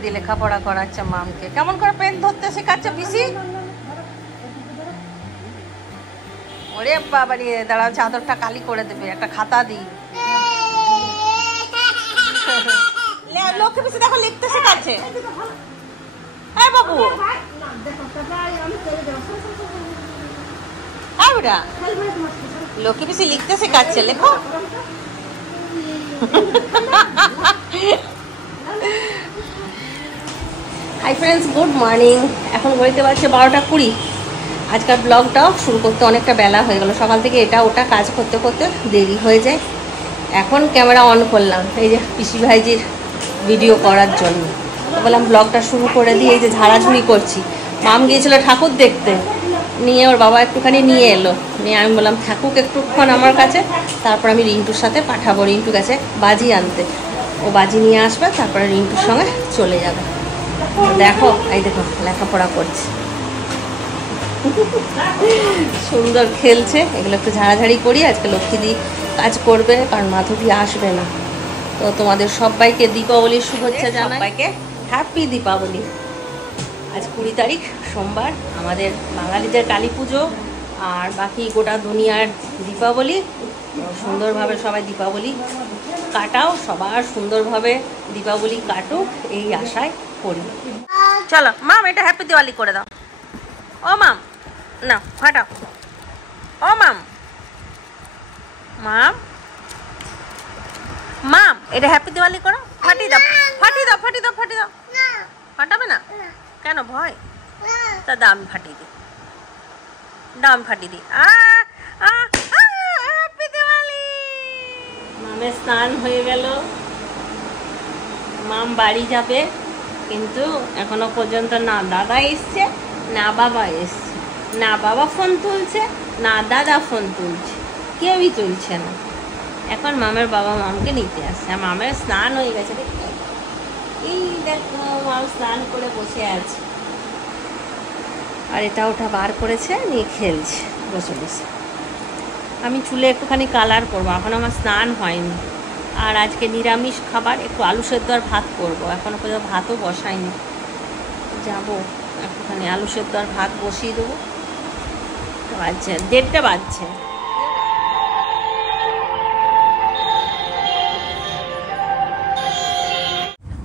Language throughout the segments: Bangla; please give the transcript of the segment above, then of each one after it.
দিদি লেখাপড়া করাচ্ছে মামকে। কেমন করে পেন ধরতে শেখাচ্ছে পিসি? ওরে বাবা রে, দাঁড়াও চাদরটা কালি করে দেবে, একটা খাতা দিই। লক্ষ্মী পিসি দেখো লিখতে শেখাচ্ছে। হ্যাঁ বাবু, হ্যাঁ বেটা, লক্ষ্মী পিসি লিখতে শেখাচ্ছে, লেখো। Hi friends, good morning. এখন ঘড়িতে বাজছে 12:20। আজকাল ব্লগটাও শুরু করতে অনেকটা বেলা হয়ে গেল। সকাল থেকে এটা ওটা কাজ করতে করতে দেরি হয়ে যায়। এখন ক্যামেরা অন করলাম এই যে পিসি ভাইজির ভিডিও করার জন্য। বললাম ব্লগটা শুরু করে দিই। এই যে ঝাড়াঝুড়ি করছি। মাম গিয়েছিল ঠাকুর দেখতে, নিয়ে ওর বাবা একটুখানি নিয়ে এলো। নিয়ে আমি বললাম থাকুক একটুক্ষণ আমার কাছে, তারপর আমি রিন্টুর সাথে পাঠাবো। রিন্টু গেছে বাজি আনতে, ও বাজি নিয়ে আসবে, তারপরে রিন্টুর সঙ্গে চলে যাবে। দেখো এই দেখো লেখাপড়া করছে, সুন্দর খেলছে। এগুলো একটু ঝাড়াঝাড়ি করি। আজকে লক্ষ্মীদি কাজ করবে, কারণ মাধবী আসবে না। তো তোমাদের সবাইকে দীপাবলির শুভেচ্ছা জানাই, সবাইকে হ্যাপি দীপাবলি। আজ 20 তারিখ সোমবার, আমাদের বাঙালিদের কালী পুজো, আর বাকি গোটা দুনিয়ার দীপাবলি। সুন্দরভাবে সবাই দীপাবলি কাটাও, সবার সুন্দরভাবে দীপাবলি কাটুক এই আশায় করি। চলো মাম, এটা হ্যাপি দিওয়ালি করে দাও। ও মাম, না ফাটাও। ও মাম, মাম মাম, এটা হ্যাপি দিওয়ালি করো। ফাটিয়ে দাও, ফাটিয়ে দাও, ফাটিয়ে দাও, ফাটিয়ে দাও। ফাটাবে না কেন? ভয়? তা দাও আমি ফাটিয়ে দিই, দাও আমি ফাটিয়ে দিই। হ্যাপি দিওয়ালি। মামের স্নান হয়ে গেল, মাম বাড়ি যাবে, কিন্তু এখনো পর্যন্ত না দাদা এসছে না বাবা এসছে। না বাবা ফোন তুলছে না দাদা ফোন তুলছে, কেউই তুলছে না। এখন মামের বাবা মামকে নিতে আসছে। আর মামের স্নান হয়ে গেছে, দেখো এই দেখো মাম স্নান করে বসে আছে। আর এটা ওটা বার করেছে, নিয়ে খেলছে বসে বসে। আমি চুলে একটুখানি কালার করবো, এখন আমার স্নান হয়নি। আর আজকে নিরামিষ খাবার, একটু আলু সেদ্ধ আর ভাত করবো। এখনও পর্যন্ত ভাতও বসাইনি, যাবো একটুখানি আলু সেদ্ধ আর ভাত বসিয়ে দেবো। বাজছে 1:30 বাজছে।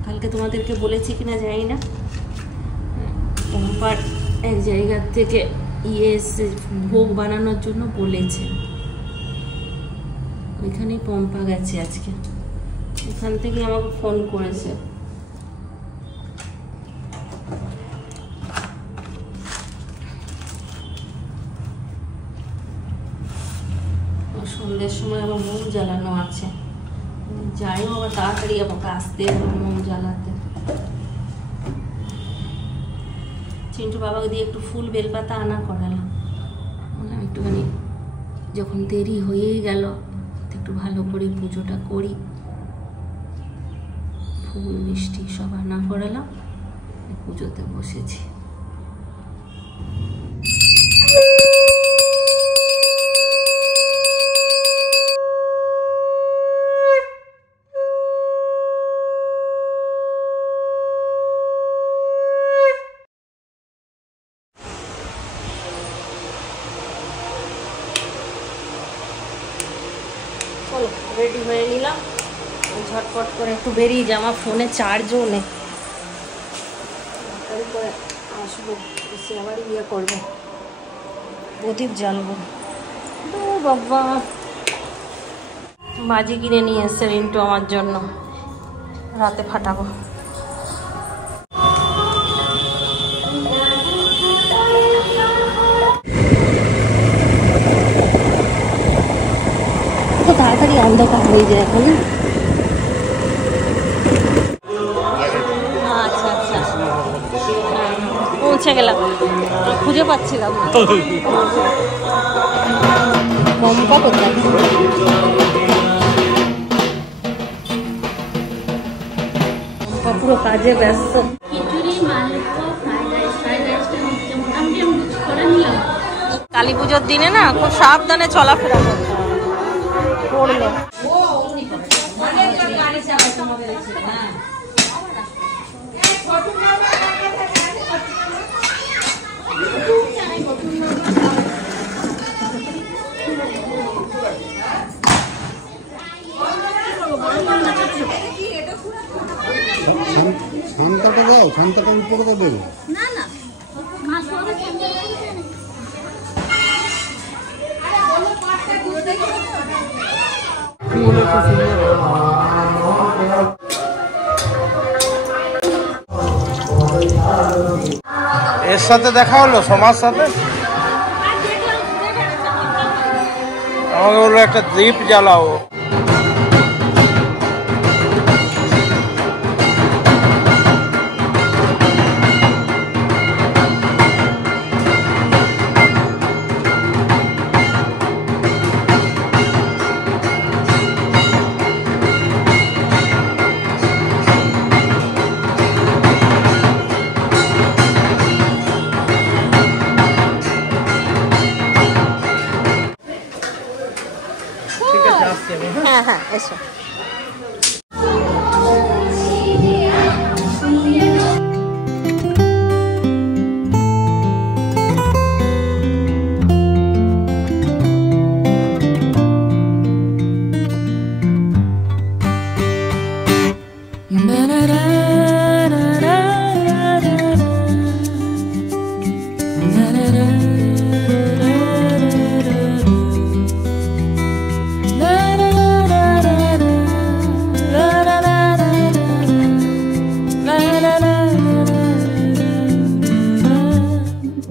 কালকে তোমাদেরকে বলেছি কিনা জানি না, পম্পার এক জায়গার থেকে এসে ভোগ বানানোর জন্য বলেছে। ওইখানেই পম্পা গেছে আজকে, ওখান থেকে আমাকে ফোন করেছে। সন্ধ্যের সময় আমার মোম জ্বালানো আছে, যাইও আবার তাড়াতাড়ি আমাকে আসতে হবে মোম জ্বালাতে। চিন্টু বাবাকে দিয়ে একটু ফুল বেলপাতা আনা করালাম। একটুখানি যখন দেরি হয়েই গেল, একটু ভালো করে পুজোটা করি। ফুল মিষ্টি সব আনা করালাম, পুজোতে বসেছি। চলো রেডি হয়ে নিলাম, ঝটপট করে একটু বেরিয়ে যা। আমার ফোনে চার্জও নেই, করে আসবো, এসে আবার ইয়ে করবো, প্রদীপ জ্বালবো। বাবা বাজি কিনে নিয়ে এসছে রিন্টু আমার জন্য, রাতে ফাটাবো। তাড়াতাড়ি অন্ধকার হয়ে যায় এখন। আচ্ছা আচ্ছা, পৌঁছে গেলাম, খুঁজে পাচ্ছিলাম না। পম্পা কোথায়? পম্পা পুরো কাজে ব্যস্ত। কালী পুজোর দিনে না খুব সাবধানে চলাফেরা করলে। শান্তাটা দাও, শান্তাটার উপরে তো দেবো না না এর সাথে দেখা হলো সমাজ সাথে আমাকে বললো একটা দ্বীপ জ্বালাও। হ্যাঁ হ্যাঁ এসো।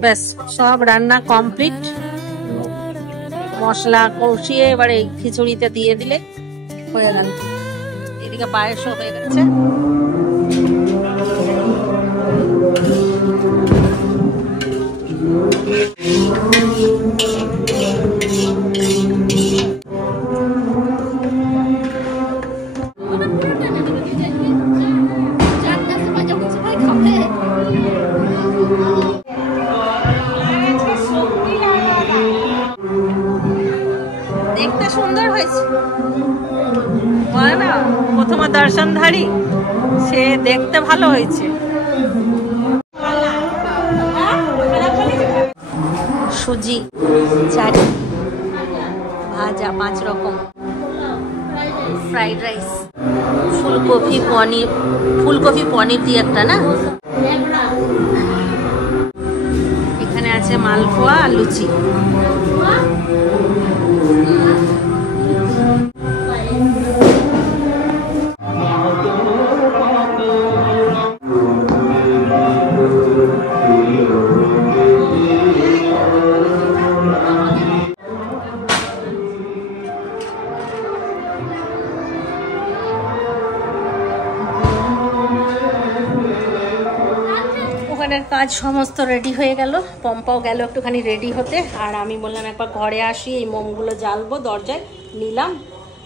ব্যাস সব রান্না কমপ্লিট, মশলা কষিয়ে এবারে খিচুড়িতে দিয়ে দিলে হয়ে গেল। এদিকে পায়েসও হয়ে গেছে। দেখতে সুন্দর হয়েছে, না প্রথম দর্শনধারী সে দেখতে ভালো হয়েছে। সুজি, চাট, ভাজা 5 রকম, ফ্রাইড রাইস, ফুলকপি পনির দিয়ে একটা না, এখানে আছে মালপোয়া আর লুচি। ওখানের কাজ সমস্ত রেডি হয়ে গেল, পম্পাও গেল একটুখানি রেডি হতে, আর আমি বললাম একবার ঘরে আসি, এই মোমগুলো জ্বালবো, দরজায় নিলাম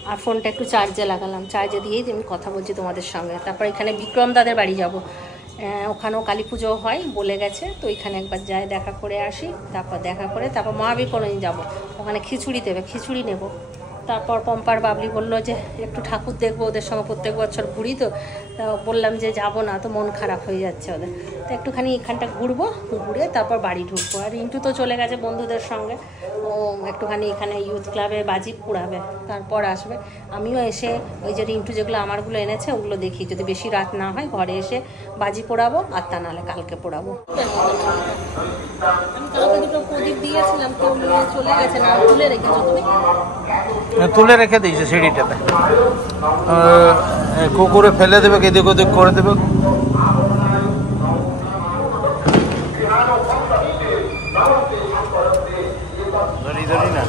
আর ফোনটা একটু চার্জে লাগালাম, চার্জে দিয়েই আমি কথা বলছি তোমাদের সঙ্গে। তারপর এখানে বিক্রম দাদের বাড়ি যাব, ওখানেও কালী পুজো হয় বলে গেছে, তো এখানে একবার যাই দেখা করে আসি, তারপর দেখা করে তারপর মহাবীর কলোনি যাবো, ওখানে খিচুড়ি দেবে, খিচুড়ি নেব। তারপর পম্পার বাবলি বললো যে একটু ঠাকুর দেখবো, ওদের সঙ্গে প্রত্যেক বছর ঘুরি, তো বললাম যে যাবো না, তো মন খারাপ হয়ে যাচ্ছে ওদের, তো একটুখানি এখানটা ঘুরবো, ঘুরে তারপর বাড়ি ঢুকবো। আর রিন্টু তো চলে গেছে বন্ধুদের সঙ্গে, ও একটুখানি এখানে ইউথ ক্লাবে বাজি পুড়াবে, তারপর আসবে। আমিও এসে ওই যে রিন্টু যেগুলো আমারগুলো এনেছে ওগুলো দেখি, যদি বেশি রাত না হয় ঘরে এসে বাজি পোড়াবো, আর তা নাহলে কালকে পোড়াবো। আমি কালকে দুটো প্রদীপ দিয়েছিলাম, কেউ নিয়ে চলে গেছে, না তুলে রেখেছো তুমি? তুলে রেখে দিয়েছে সিঁড়িটাতে, কুকুরে ফেলে দেবে, এদিক ওদিক করে দেবে। ধরি ধরি না,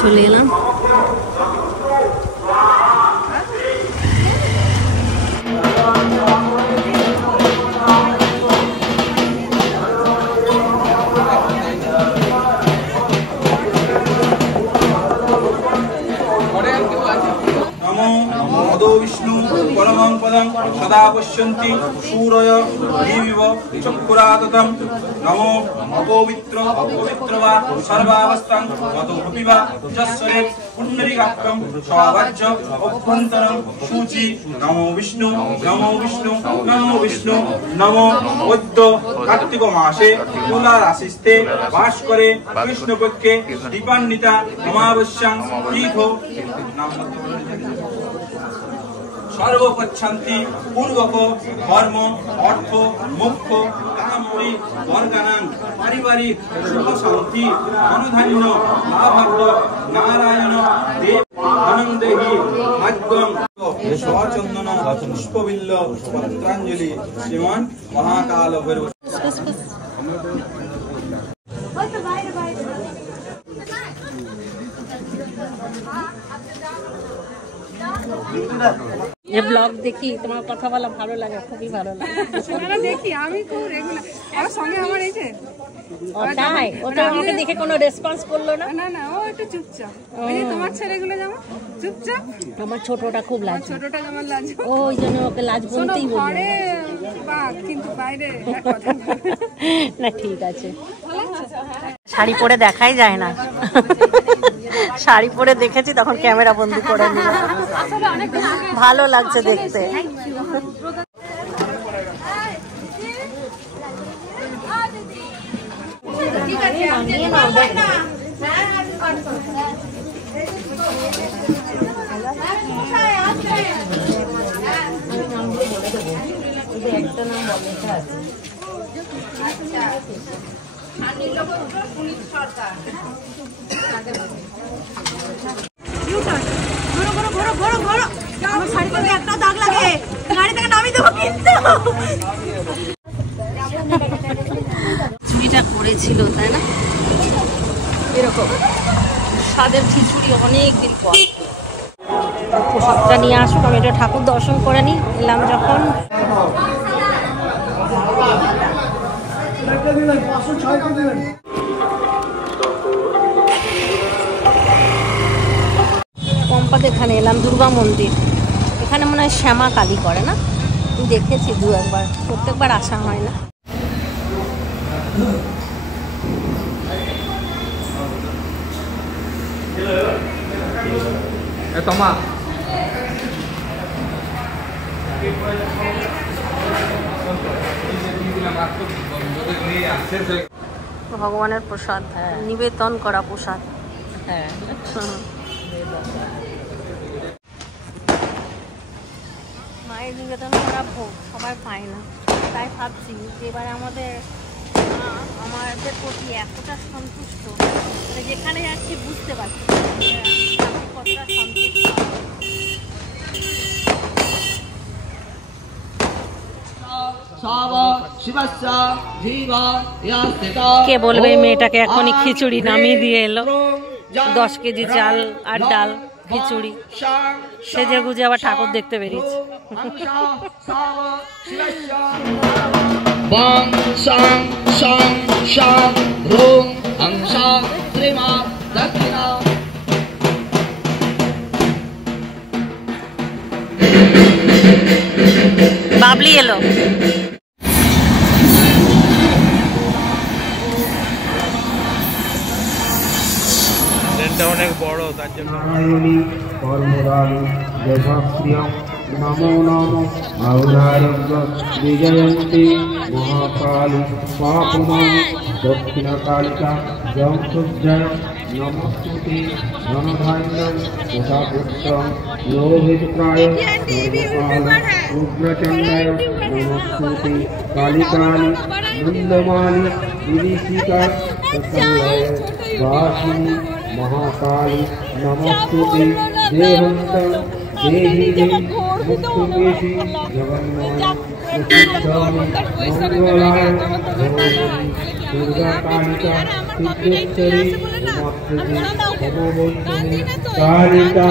চলে এলাম। अदो विष्णु परमं पदं सदा पश्यन्ति सूरय देवीव चक्षुराततं नमो अपवित्र वा सर्वावस्थां अतो कपिवा जस्सरे पुण्डरीकाक्षं स्वावाच्य अभ्यन्तरं शुचि नमो विष्णु नमो विष्णु नमो विष्णु नमो वद्य कार्तिक मासे तुला राशिस्ते बास करे कृष्ण पक्षे दीपान्विता अमावस्यां तीर्थो सर्वपच्छन्ति पूर्वक धर्म अर्थ मोक्ष कामोरी वर्गानां पारिवारिक सुख शांति अनुधान्य लाभार्थ नारायण देव आनंदेहि भाग्यं स्वचंदन पुष्पबिल्ल पत्रांजलि श्रीमान महाकाल भैरव ये ব্লগ দেখি তোমার কথা বলা ভালো লাগে, খুবই ভালো লাগে। আমরা দেখি, আমি তো রেগুলার আমার সঙ্গে আমার এই যে ওটাই, ওটা আমাকে দেখে কোনো রেসপন্স করলো না। না না, ও একটু চুপচাপ। ওই যে তোমার ছেলেগুলো যেমন চুপচাপ, আমার ছোটটা খুব লাজ, ছোটটা যেমন লাজ, ওই জন্য ওকে লাজ বলতেই বলি। ঘরে বাঘ কিন্তু বাইরে এক কথা। না ঠিক আছে, শাড়ি পরে দেখাই যায় না, শাড়ি পরে দেখেছি তখন ক্যামেরা বন্দি করে নিলাম। ভালো লাগছে দেখতে। খিচুড়িটা করেছিল তাই না, এরকম স্বাদের খিচুড়ি অনেক দিন পর। প্রসাদটা নিয়ে আসুক, আমি এটা ঠাকুর দর্শন করে নিই। এলাম যখন পম্পাতে এখানে এলাম, দুর্গা মন্দির। এখানে মনে হয় শ্যামা কালী করে না, আমি দেখেছি দু একবার, প্রত্যেকবার আসা হয় না। ভগবানের প্রসাদ, নিবেদন করা প্রসাদ। হ্যাঁ, মায়ের নিবেদন করা ভোগ সবাই পায় না, তাই ভাবছি এবারে আমাদের প্রতি এতটা সন্তুষ্ট, যেখানে যাচ্ছি বুঝতে পারছি কতটা সন্তুষ্ট। কে বলবে মেয়েটাকে এখনই খিচুড়ি নামিয়ে দিয়ে এলো, 10 কেজি চাল আর ডাল খিচুড়ি, সেজে গুজে আবার ঠাকুর দেখতে বেরিয়েছে। বাবলি এলো। অনেক বড়, তার জন্য नमो नमो औरारोग्य विजयन्ती महाकाली पापमा दक्षिणकालिका जंसुजय नमस्ते धनधान्यं तथा पुत्रं लोहितप्राय उग्रचण्डाय नमस्ते कालिकानि नन्दमानि विनिशिका प्रसन्नय वासिनी महाकाली नमस्ते देहन्तं देहि मुक्तिमेषि जगन्नाथ मंगलाय दुर्गा कालिका सिद्धेश्वरी नमस्ते भगवती कालिका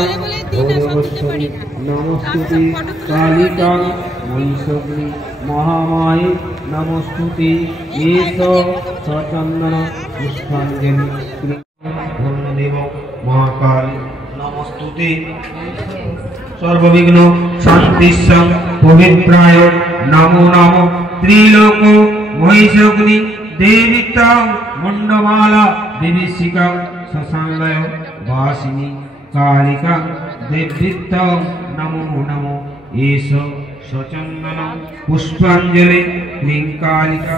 भैरवेश्वरी नमस्ते कालिका महिषग्नि महामाये नमस्ते एष सचंदन पुष्पांजलि धर्मदेव महाकाली नमस्ते। সর্ববিঘ্ন শান্তিস্যং পবিত্রায় নমো নমো ত্রিলোক মহিষগ্নি দেবিতাং মুন্ডমালা দেবীশিকাং শশাঙ্গয় বাসিনী কালিকাং দেবৃত্তং নমো নমো এষ সচন্দনং পুষ্পাঞ্জলি ক্লীং কালিকা।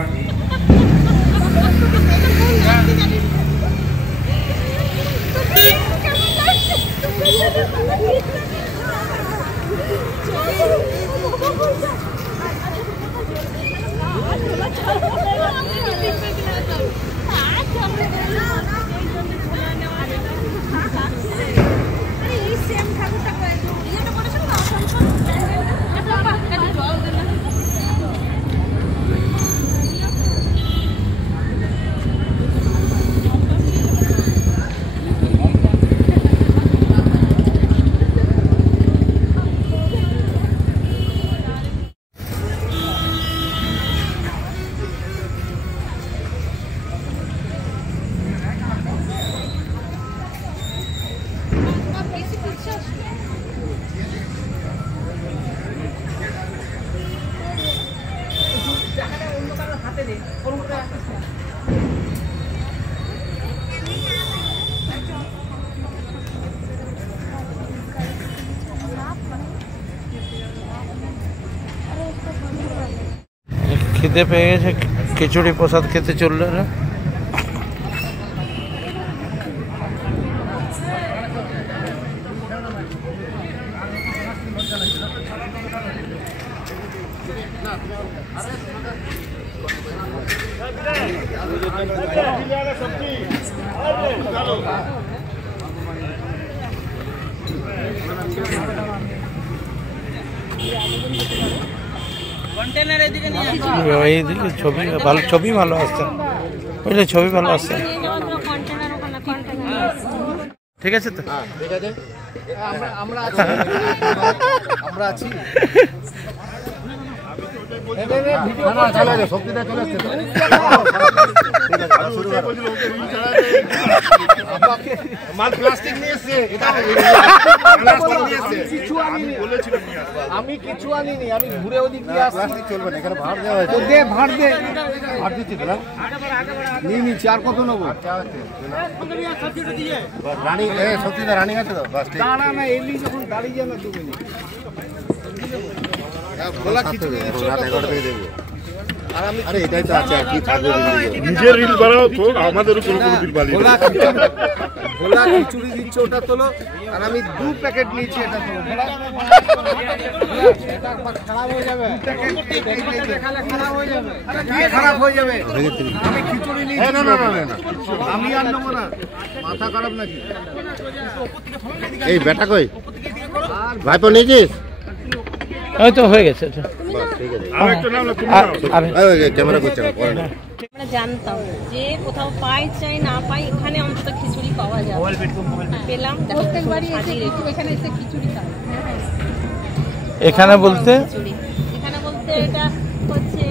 খিদে পেয়ে গেছে, খিচুড়ি প্রসাদ খেতে চললো না। এইদিকে ছবি ভালো, ছবি ভালো আসছে, বুঝলে ছবি ভালো আসছে। ঠিক আছে তো, আমরা আছি। আমি কিছু আনিনি, আমি ঘুরে ওদিক দিয়ে আসছি। চলবে না, এখানে ভাড় দেওয়া হয়েছে। দে ভাড় দে, ভাড় দিচ্ছি তো নিয়ে নিচ্ছি। আর কত নেবো? রানিং সত্যিটা রানিং আছে তো? দাঁড়া না, এমনি যখন দাঁড়িয়ে যাবে দু মিনিট খোলা খিচুড়ি দেবো। আরে এটাই তো আছে, কি খাবে? নিজের রিল বানাও তো, আমাদের উপর রিল বানিয়ে খোলা খিচুড়ি দিচ্ছ, ওটা তোলো। আর আমি 2 প্যাকেট নিয়েছি, এটা তোলো। এটা খারাপ হয়ে যাবে, খারাপ হয়ে যাবে। আমি খিচুড়ি নিয়েছি, না আমি আর নেবো না। মাথা খারাপ নাকি? এই বেটা কই ভাইপো নিয়েছিস? হয়তো হয়ে গেছে। আমরা জানতাম যে কোথাও পাই চাই না পাই, এখানে অন্তত খিচুড়ি পাওয়া যায়। পেলাম, প্রত্যেকবারই এখানে এসে খিচুড়ি খাই। এখানে বলতে এটা হচ্ছে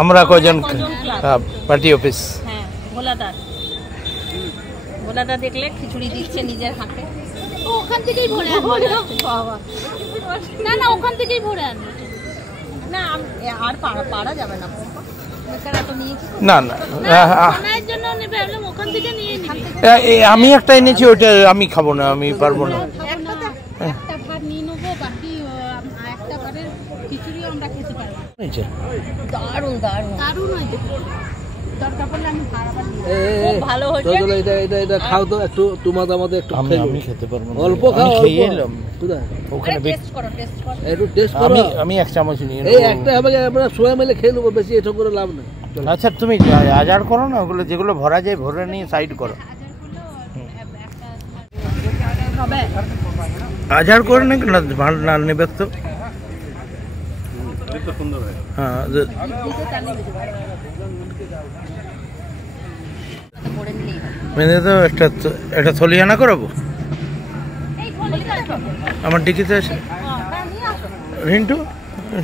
আমরা কজন পার্টি অফিস। হ্যাঁ, ভোলাদা দেখলে খিচুড়ি দিচ্ছে নিজের হাতে। ওখান থেকেই ভরে বাবা, না ওখান থেকেই ভরে আনবে। না আর পারা যাবে না, না না জন্য নেবে, ওখান থেকে নিয়ে আমি একটা এনেছি, ওইটা আমি খাবো না, আমি পারবো না। একটা ভাত নিয়ে নেবো, বাকি একটা ভাতের খিচুড়িও আমরা খেতে পারবো। দারুণ দারুণ দারুণ হয়েছে। দরকার পড়লে আমি ভালো হয়েছে। এটা খাও তো একটু, তোমার আমাদের একটু। আমি খেতে পারবো না, অল্প খাও, খেয়ে এলাম ওখানে। টেস্ট করো একটু টেস্ট করো। আমি 1 চামচ নিয়ে এই একটা হবে, আমরা সবাই মিলে খেয়ে নেবো, বেশি এটা করে লাভ নেই। আচ্ছা তুমি আজার করো না, ওগুলো যেগুলো ভরা যায় ভরে নিয়ে সাইড করো। আজার করে না ভালো না নেবে তো। হ্যাঁ, মেনে তো একটা থলিয়ানা করাবো আমার ডিকিতে আছে। রিন্টু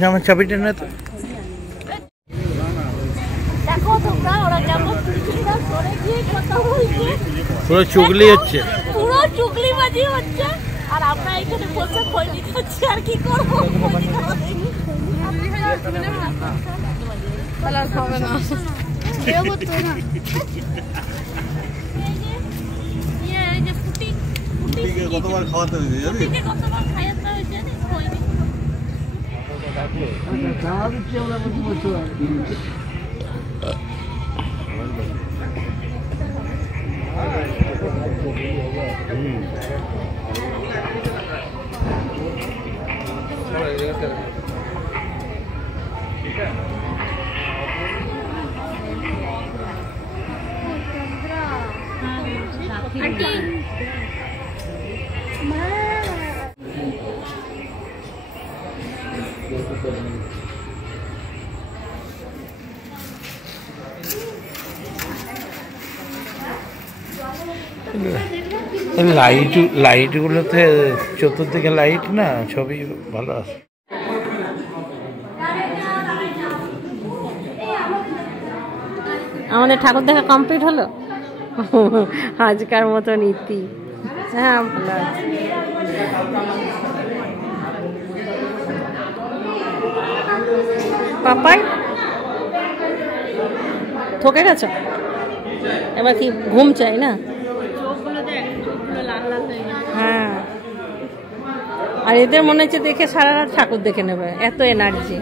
আমার চাবিটা না তো। পুরো চুগলি হচ্ছে, পুরো চুগলিবাজি হচ্ছে। আর আমরা এখানে বসে খৈনি খাচ্ছি, আর কি করবো? তাহলে আর খাবে না। কতবার খাওয়াতে হয়েছে জানি লাইটগুলোতে চতুর্দিকে লাইট না, ছবি ভালো আছে। আমাদের ঠাকুর দেখা কমপ্লিট হলো আজকার মতো নীতি। হ্যাঁ ভালো আছে। পাপাই থকে গেছ, এবার কি ঘুম চাই না? হ্যাঁ, আর এদের মনে হচ্ছে দেখে সারা রাত ঠাকুর দেখে নেবে, এত এনার্জি।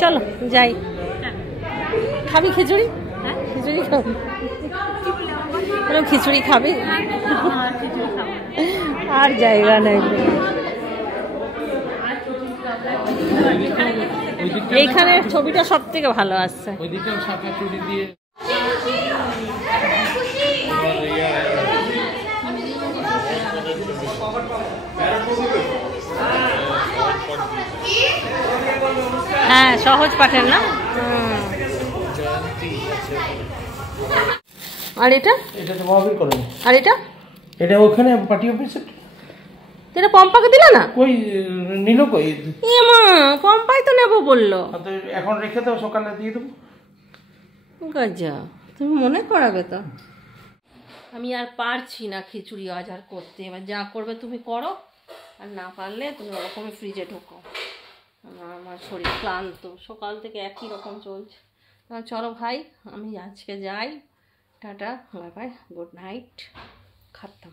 চলো যাই। খাবি খিচুড়ি? খিচুড়ি খাবি? খিচুড়ি খাবি? আর জায়গা নেই। এইখানে ছবিটা সব থেকে ভালো আসছে। হ্যাঁ সহজ পাঠের না। আর এটা এটা তো মহাবীর কলোনি। আর এটা এটা ওখানে পার্টি অফিসে। এটা পম্পাকে দিলা না? কই নিল কই? এ মা, পম্পাই তো নেবো বললো। এখন রেখে দাও, সকালে দিয়ে দেবো। গজা, তুমি মনে করাবে তো। আমি আর পারছি না খিচুড়ি আজ আর করতে। এবার যা করবে তুমি করো, আর না পারলে তুমি ওরকমই ফ্রিজে ঢোকো। আমার শরীর ক্লান্ত, সকাল থেকে একই রকম চলছে। চলো ভাই, আমি আজকে যাই। Tata, bye bye, good night. খাতাম।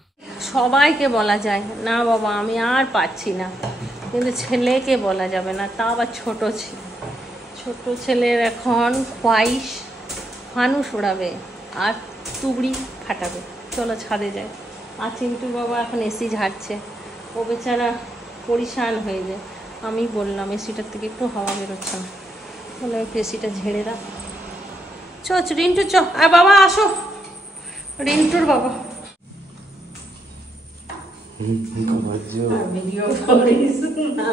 সবাইকে বলা যায় না বাবা আমি আর পাচ্ছি না, কিন্তু ছেলেকে বলা যাবে না, তা আবার ছোট ছেলে। ছোট ছেলের এখন খোয়াইশ ফানুস ওড়াবে আর তুবড়ি ফাটাবে। চলো ছাদে যাই। আর চিন্টুর বাবা এখন এসি ঝাড়ছে, ও বেচারা পরিশান হয়ে যায়। আমি বললাম এসিটার থেকে একটু হাওয়া বেরোচ্ছে না, বলে একটু এসিটা ঝেড়ে রাখ। চ রিন্টু চ, আর বাবা আসো, রিন্টুর বাবা। ভিডিও করিস না,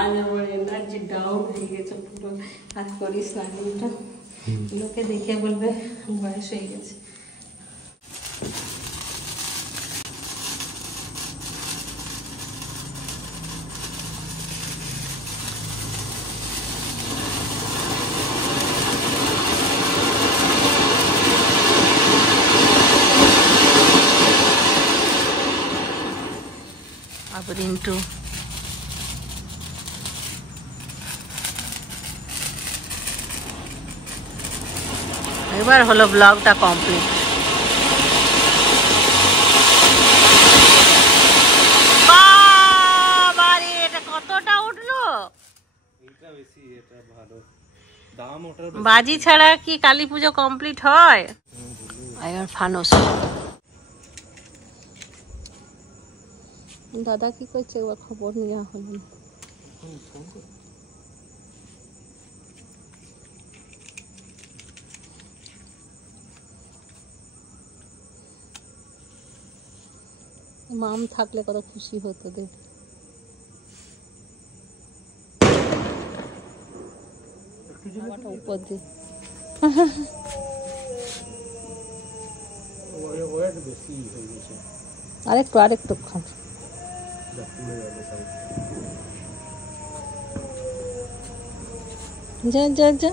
আজ আমার এনার্জি ডাউন হয়ে গেছে পুরো। আর করিস না রিন্টু, লোকে দেখে বলবে বয়স হয়ে গেছে। রিন্টু এবার হলো ব্লগটা কমপ্লিট। বাবারে, এটা কতটা উঠলো! বাজি ছাড়া কি কালী পুজো কমপ্লিট হয়? আর ফানুস দাদা কি করছে একবার খবর নেওয়া হলো না। মাম থাকলে কত খুশি হতো দেখ। উপর দিয়ে আরেকটু খান। যা যা যা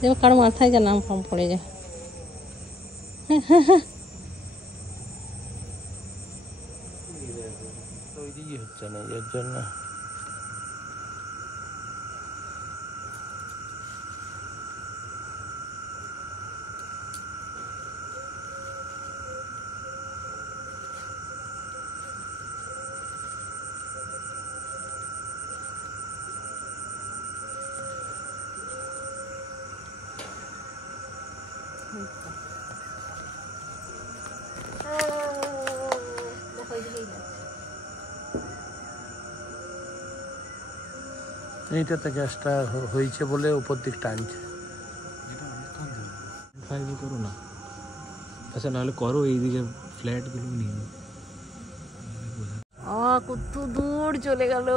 যেমন কারো মাথায় যা নাম ফাম পড়ে যায়। তৈরি হচ্ছে না এর জন্য। এইটাতে গ্যাসটা হয়েছে বলে উপর দিক টানছে। ফাইভে করো না, আচ্ছা নাহলে করো এইদিকে ফ্ল্যাটগুলো নিয়ে। কত দূর চলে গেল।